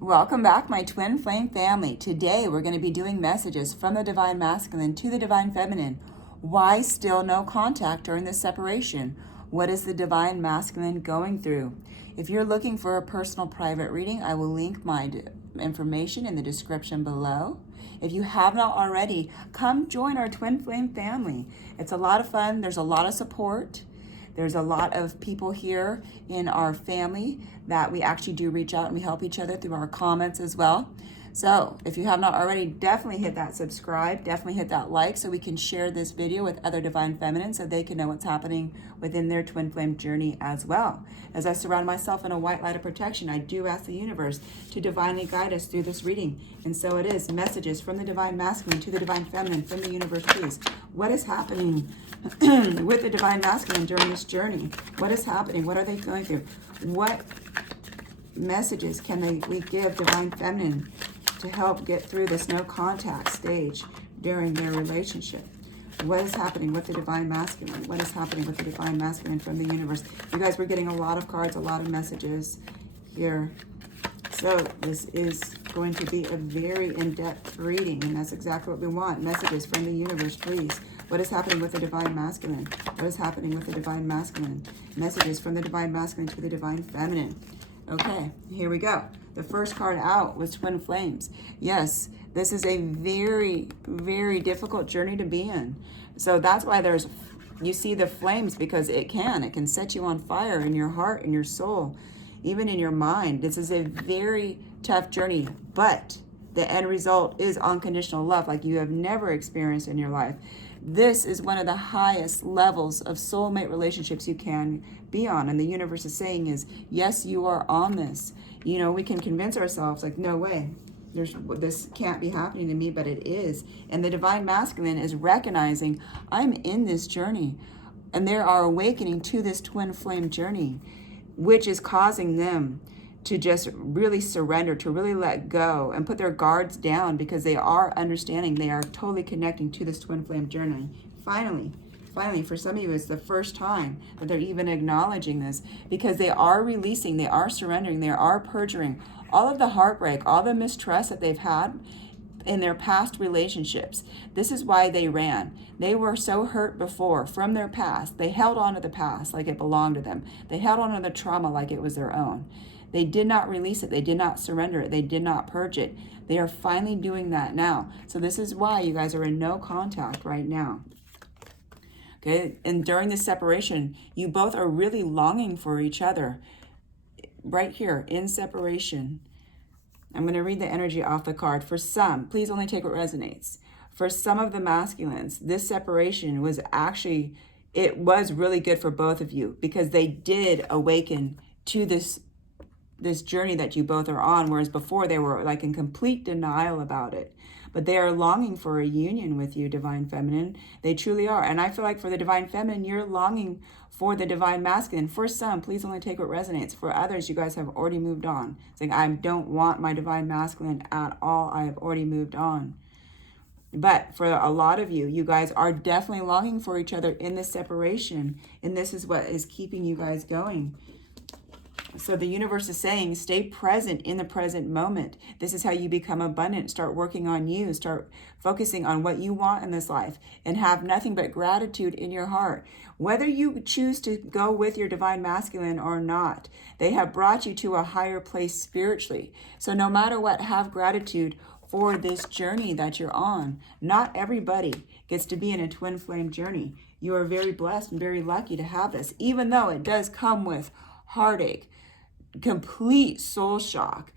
Welcome back, my twin flame family. Today we're going to be doing messages from the divine masculine to the divine feminine. Why still no contact during this separation? What is the divine masculine going through? If you're looking for a personal private reading, I will link my information in the description below. If you have not already, come join our twin flame family. It's a lot of fun. There's a lot of support. There's a lot of people here in our family that we actually do reach out and we help each other through our comments as well. So if you have not already, definitely hit that subscribe, definitely hit that like so we can share this video with other divine feminines so they can know what's happening within their twin flame journey as well. As I surround myself in a white light of protection, I do ask the universe to divinely guide us through this reading. And so it is messages from the divine masculine to the divine feminine from the universe, please. What is happening with the divine masculine during this journey? What is happening? What are they going through? What messages can we give divine feminine to help get through this no contact stage during their relationship? What is happening with the divine masculine? What is happening with the divine masculine from the universe? You guys, we're getting a lot of cards, a lot of messages here. So this is going to be a very in-depth reading, and that's exactly what we want. Messages from the universe, please. What is happening with the divine masculine? What is happening with the divine masculine? Messages from the divine masculine to the divine feminine. Okay, here we go. The first card out was Twin Flames. Yes, this is a very, very difficult journey to be in. So that's why you see the flames, because it can set you on fire in your heart, in your soul, even in your mind. This is a very tough journey, but the end result is unconditional love like you have never experienced in your life. This is one of the highest levels of soulmate relationships you can be on. And the universe is saying is, yes, you are on this. You know, we can convince ourselves like, no way, this can't be happening to me, but it is. And the divine masculine is recognizing, I'm in this journey. And they are awakening to this twin flame journey, which is causing them to just really surrender, to really let go and put their guards down, because they are understanding, they are totally connecting to this twin flame journey. Finally, for some of you, it's the first time that they're even acknowledging this, because they are releasing, they are surrendering, they are purging all of the heartbreak, all the mistrust that they've had in their past relationships. This is why they ran. They were so hurt before from their past. They held on to the past like it belonged to them. They held on to the trauma like it was their own. They did not release it. They did not surrender it. They did not purge it. They are finally doing that now. So this is why you guys are in no contact right now. Okay, and during this separation, you both are really longing for each other. Right here, in separation. I'm going to read the energy off the card. For some, please only take what resonates. For some of the masculines, this separation was actually, it was really good for both of you, because they did awaken to this journey that you both are on, whereas before they were like in complete denial about it. But they are longing for a union with you, divine feminine. They truly are. And I feel like for the divine feminine, you're longing for the divine masculine. For some, please only take what resonates. For others, you guys have already moved on. Saying, I don't want my divine masculine at all. I have already moved on. But for a lot of you, you guys are definitely longing for each other in this separation. And this is what is keeping you guys going. So the universe is saying, stay present in the present moment. This is how you become abundant. Start working on you. Start focusing on what you want in this life and have nothing but gratitude in your heart. Whether you choose to go with your divine masculine or not, they have brought you to a higher place spiritually. So no matter what, have gratitude for this journey that you're on. Not everybody gets to be in a twin flame journey. You are very blessed and very lucky to have this, even though it does come with heartache, complete soul shock,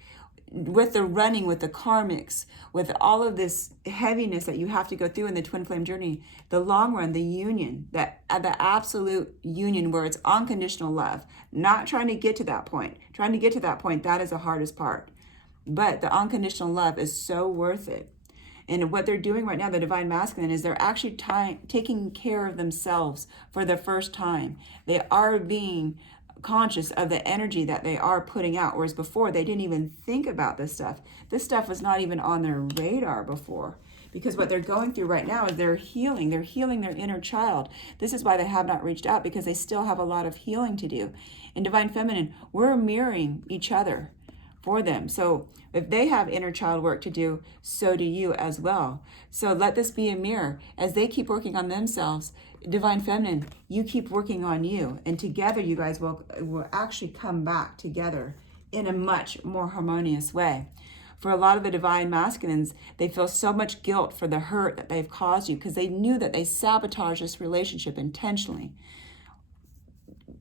with the running, with the karmics, with all of this heaviness that you have to go through in the twin flame journey. The long run, the union, the absolute union where it's unconditional love, not trying to get to that point. Trying to get to that point, that is the hardest part. But the unconditional love is so worth it. And what they're doing right now, the divine masculine, is they're actually taking care of themselves for the first time. They are being conscious of the energy that they are putting out, whereas before they didn't even think about this stuff. This stuff was not even on their radar before, because what they're going through right now is they're healing their inner child. This is why they have not reached out, because they still have a lot of healing to do. In divine feminine, we're mirroring each other. for them. So if they have inner child work to do, so do you as well. So let this be a mirror. As they keep working on themselves, Divine Feminine, you keep working on you. And together you guys will actually come back together in a much more harmonious way. For a lot of the Divine Masculines, they feel so much guilt for the hurt that they've caused you because they knew that they sabotaged this relationship intentionally.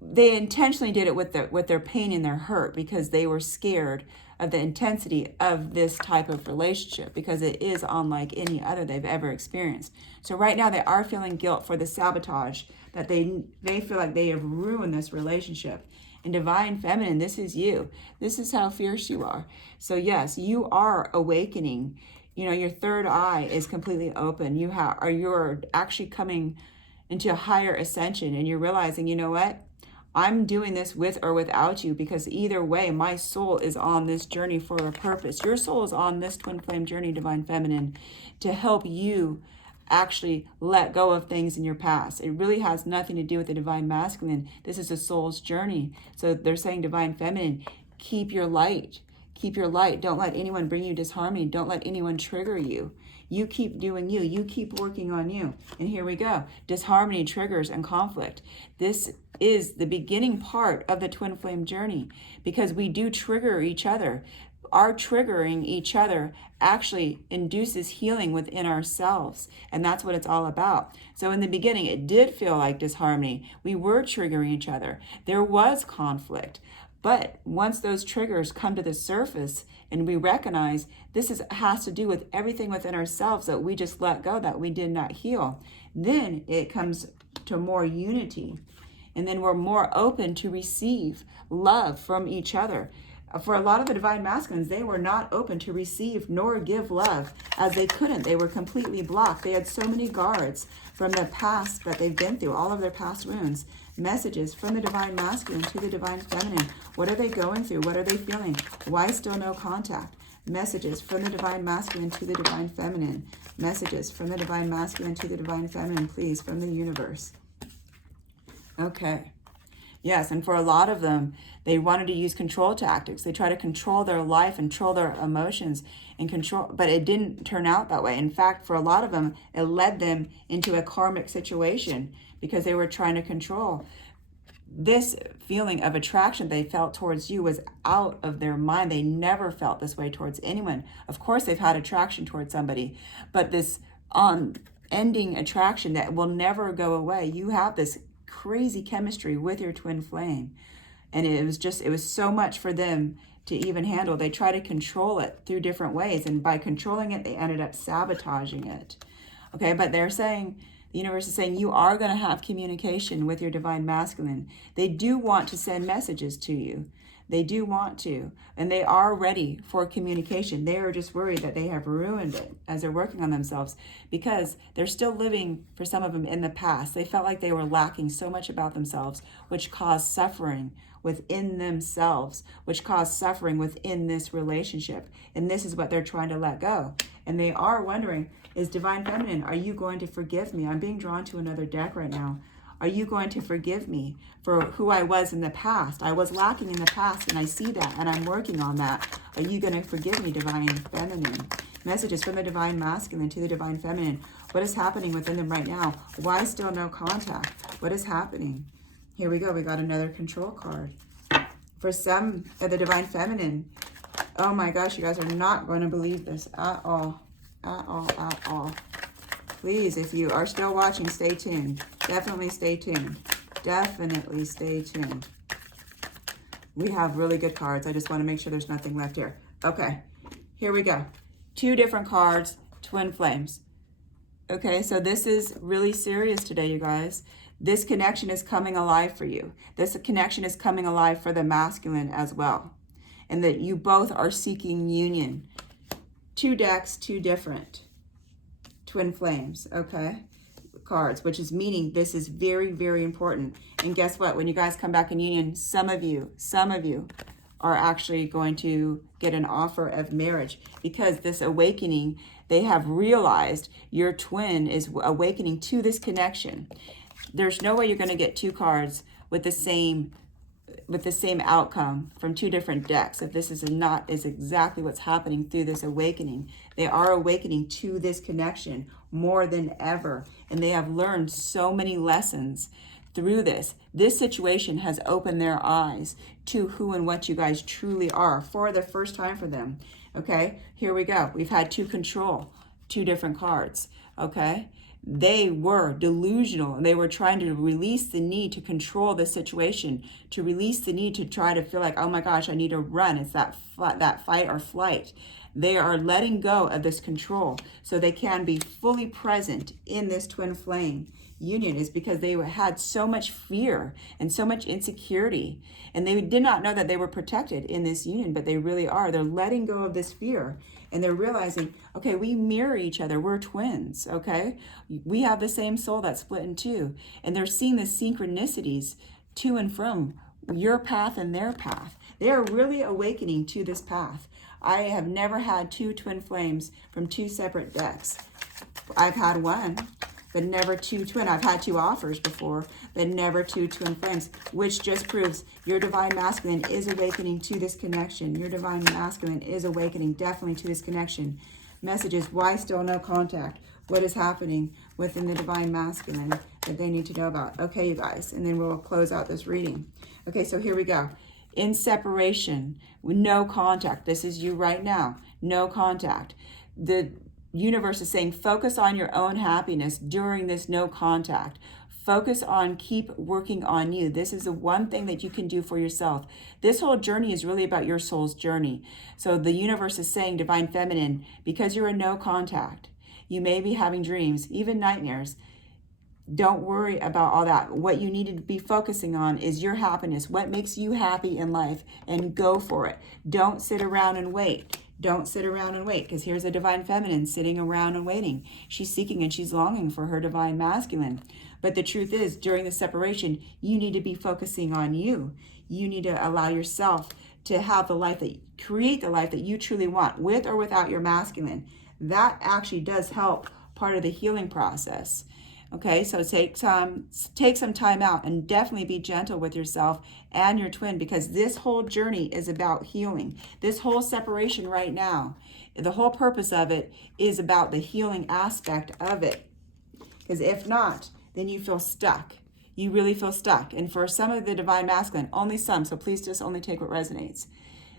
They intentionally did it with their pain and their hurt because they were scared of the intensity of this type of relationship, because it is unlike any other they've ever experienced. So right now they are feeling guilt for the sabotage, that they feel like they have ruined this relationship. And Divine Feminine, this is you. This is how fierce you are. So yes, you are awakening. You know, your third eye is completely open. You're actually coming into a higher ascension, and you're realizing, you know what? I'm doing this with or without you, because either way, my soul is on this journey for a purpose. Your soul is on this twin flame journey, Divine Feminine, to help you actually let go of things in your past. It really has nothing to do with the Divine Masculine. This is a soul's journey. So they're saying, Divine Feminine, keep your light. Keep your light. Don't let anyone bring you disharmony. Don't let anyone trigger you. You keep doing you. You keep working on you. And here we go. Disharmony, triggers, and conflict. This is the beginning part of the twin flame journey, because we do trigger each other. Our triggering each other actually induces healing within ourselves. And that's what it's all about. So in the beginning, it did feel like disharmony. We were triggering each other. There was conflict. But once those triggers come to the surface and we recognize has to do with everything within ourselves that we just let go, that we did not heal, then it comes to more unity. And then we're more open to receive love from each other. For a lot of the Divine Masculines, they were not open to receive nor give love, as they couldn't. They were completely blocked. They had so many guards from the past that they've been through, all of their past wounds. Messages from the Divine Masculine to the Divine Feminine. What are they going through? What are they feeling? Why still no contact? Messages from the Divine Masculine to the Divine Feminine. Messages from the Divine Masculine to the Divine Feminine, please, from the universe. Okay. Yes, and for a lot of them, they wanted to use control tactics. They try to control their life, control their emotions, and control, but it didn't turn out that way. In fact, for a lot of them, it led them into a karmic situation because they were trying to control. This feeling of attraction they felt towards you was out of their mind. They never felt this way towards anyone. Of course, they've had attraction towards somebody, but this unending attraction that will never go away. You have this crazy chemistry with your twin flame, and it was so much for them to even handle. They try to control it through different ways, and by controlling it, they ended up sabotaging it. Okay, but they're saying, the universe is saying, you are going to have communication with your Divine Masculine. They do want to send messages to you. They do want to, and they are ready for communication. They are just worried that they have ruined it as they're working on themselves, because they're still living, for some of them, in the past. They felt like they were lacking so much about themselves, which caused suffering within themselves, which caused suffering within this relationship. And this is what they're trying to let go. And they are wondering, is Divine Feminine, are you going to forgive me? I'm being drawn to another deck right now. Are you going to forgive me for who I was in the past? I was lacking in the past, and I see that, and I'm working on that. Are you going to forgive me, Divine Feminine? Messages from the Divine Masculine to the Divine Feminine. What is happening within them right now? Why still no contact? What is happening? Here we go. We got another control card. For some of the Divine Feminine, oh my gosh, you guys are not going to believe this at all. At all, at all. Please, if you are still watching, stay tuned. Definitely stay tuned. Definitely stay tuned. We have really good cards. I just want to make sure there's nothing left here. Okay, here we go. 2 different cards, twin flames. Okay, so this is really serious today, you guys. This connection is coming alive for you. This connection is coming alive for the masculine as well. And that you both are seeking union. 2 decks, 2 different twin flames, okay, cards, which is meaning this is very, very important. And guess what? When you guys come back in union, some of you are actually going to get an offer of marriage, because this awakening, they have realized your twin is awakening to this connection. There's no way you're going to get 2 cards with the same with the same outcome from two different decks. If this is exactly what's happening through this awakening, they are awakening to this connection more than ever. And they have learned so many lessons through this. This situation has opened their eyes to who and what you guys truly are for the first time for them. Okay, here we go. We've had two control, two different cards. Okay, they were delusional and they were trying to release the need to control the situation, to release the need to try to feel like, oh my gosh, I need to run. It's that fight or flight. They are letting go of this control so they can be fully present in this twin flame union, is because they had so much fear and so much insecurity, and they did not know that they were protected in this union, but they really are. They're letting go of this fear, and they're realizing, okay, we mirror each other. We're twins, okay? We have the same soul that's split in two, and they're seeing the synchronicities to and from your path and their path. They are really awakening to this path. I have never had two twin flames from two separate decks. I've had one, but never two twin. I've had two offers before, but never two twin flames, which just proves your divine masculine is awakening to this connection. Your divine masculine is awakening definitely to this connection. Messages, why still no contact? What is happening within the divine masculine that they need to know about? Okay, you guys, and then we'll close out this reading. Okay, so here we go. In separation, with no contact. This is you right now. No contact. The universe is saying, focus on your own happiness during this no contact. Focus on, keep working on you. This is the one thing that you can do for yourself. This whole journey is really about your soul's journey. So the universe is saying, divine feminine, because you're in no contact, you may be having dreams, even nightmares. Don't worry about all that. What you need to be focusing on is your happiness, what makes you happy in life, and go for it. Don't sit around and wait. Don't sit around and wait, because here's a divine feminine sitting around and waiting. She's seeking and she's longing for her divine masculine. But the truth is, during the separation, you need to be focusing on you. You need to allow yourself to have the life that, create the life that you truly want, with or without your masculine. That actually does help part of the healing process. Okay, so take some time out and definitely be gentle with yourself and your twin, because this whole journey is about healing. This whole separation right now, the whole purpose of it is about the healing aspect of it. Because if not, then you feel stuck. You really feel stuck. And for some of the divine masculine, only some, so please just only take what resonates.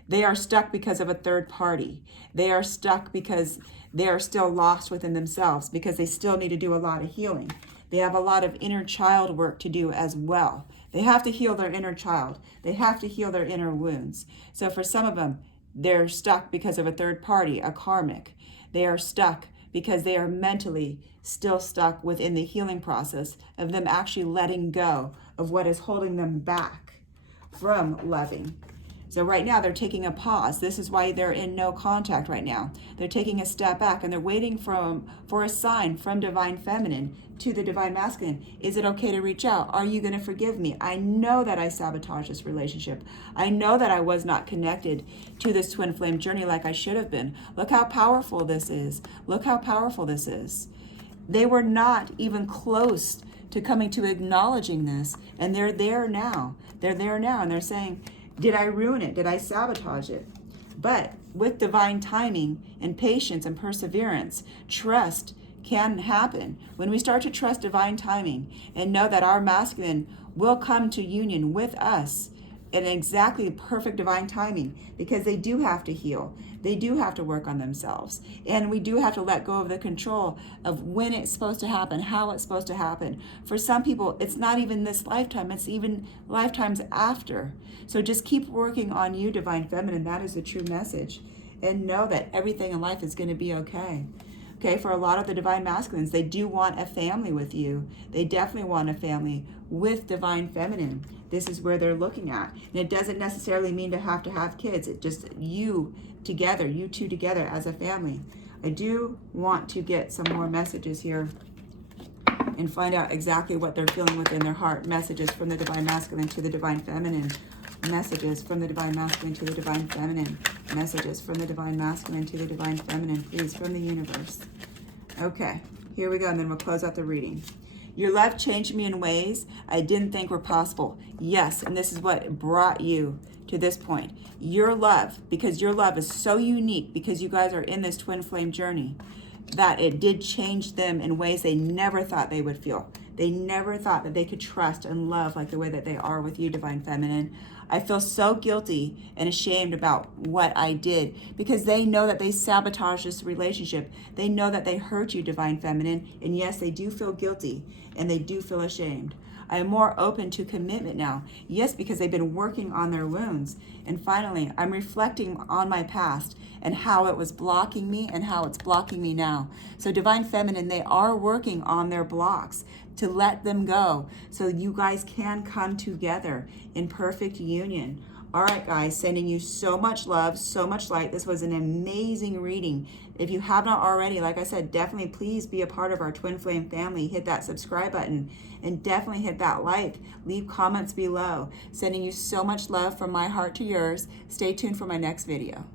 They are stuck because of a third party. They are stuck because they are still lost within themselves, because they still need to do a lot of healing. They have a lot of inner child work to do as well. They have to heal their inner child. They have to heal their inner wounds. So for some of them, they're stuck because of a third party, a karmic. They are stuck because they are mentally still stuck within the healing process of them actually letting go of what is holding them back from loving. So right now they're taking a pause. This is why they're in no contact right now. They're taking a step back and they're waiting for a sign from divine feminine to the divine masculine. Is it okay to reach out? Are you going to forgive me? I know that I sabotaged this relationship. I know that I was not connected to this twin flame journey like I should have been. Look how powerful this is. Look how powerful this is. They were not even close to coming to acknowledging this, and they're there now. They're there now, and they're saying, did I ruin it? Did I sabotage it? But with divine timing and patience and perseverance, trust can happen. When we start to trust divine timing and know that our masculine will come to union with us in exactly perfect divine timing, because they do have to heal. They do have to work on themselves. And we do have to let go of the control of when it's supposed to happen, how it's supposed to happen. For some people, it's not even this lifetime, it's even lifetimes after. So just keep working on you, divine feminine. That is the true message. And know that everything in life is going to be okay. Okay, for a lot of the divine masculines, they do want a family with you. They definitely want a family with divine feminine. This is where they're looking at. And it doesn't necessarily mean to have kids. It just you together, you two together as a family. I do want to get some more messages here and find out exactly what they're feeling within their heart. Messages from the divine masculine to the divine feminine. Messages from the divine masculine to the divine feminine. Messages from the divine masculine to the divine feminine, please, from the universe. Okay, here we go, and then we'll close out the reading. Your love changed me in ways I didn't think were possible. Yes, and this is what brought you to this point. Your love, because your love is so unique, because you guys are in this twin flame journey, that it did change them in ways they never thought they would feel. They never thought that they could trust and love like the way that they are with you, Divine Feminine. I feel so guilty and ashamed about what I did, because they know that they sabotaged this relationship. They know that they hurt you, Divine Feminine. And yes, they do feel guilty and they do feel ashamed. I am more open to commitment now. Yes, because they've been working on their wounds. And finally, I'm reflecting on my past and how it was blocking me and how it's blocking me now. So Divine Feminine, they are working on their blocks to let them go so you guys can come together in perfect union. All right, guys, sending you so much love, so much light. This was an amazing reading. If you have not already, like I said, definitely please be a part of our Twin Flame family. Hit that subscribe button and definitely hit that like. Leave comments below. Sending you so much love from my heart to yours. Stay tuned for my next video.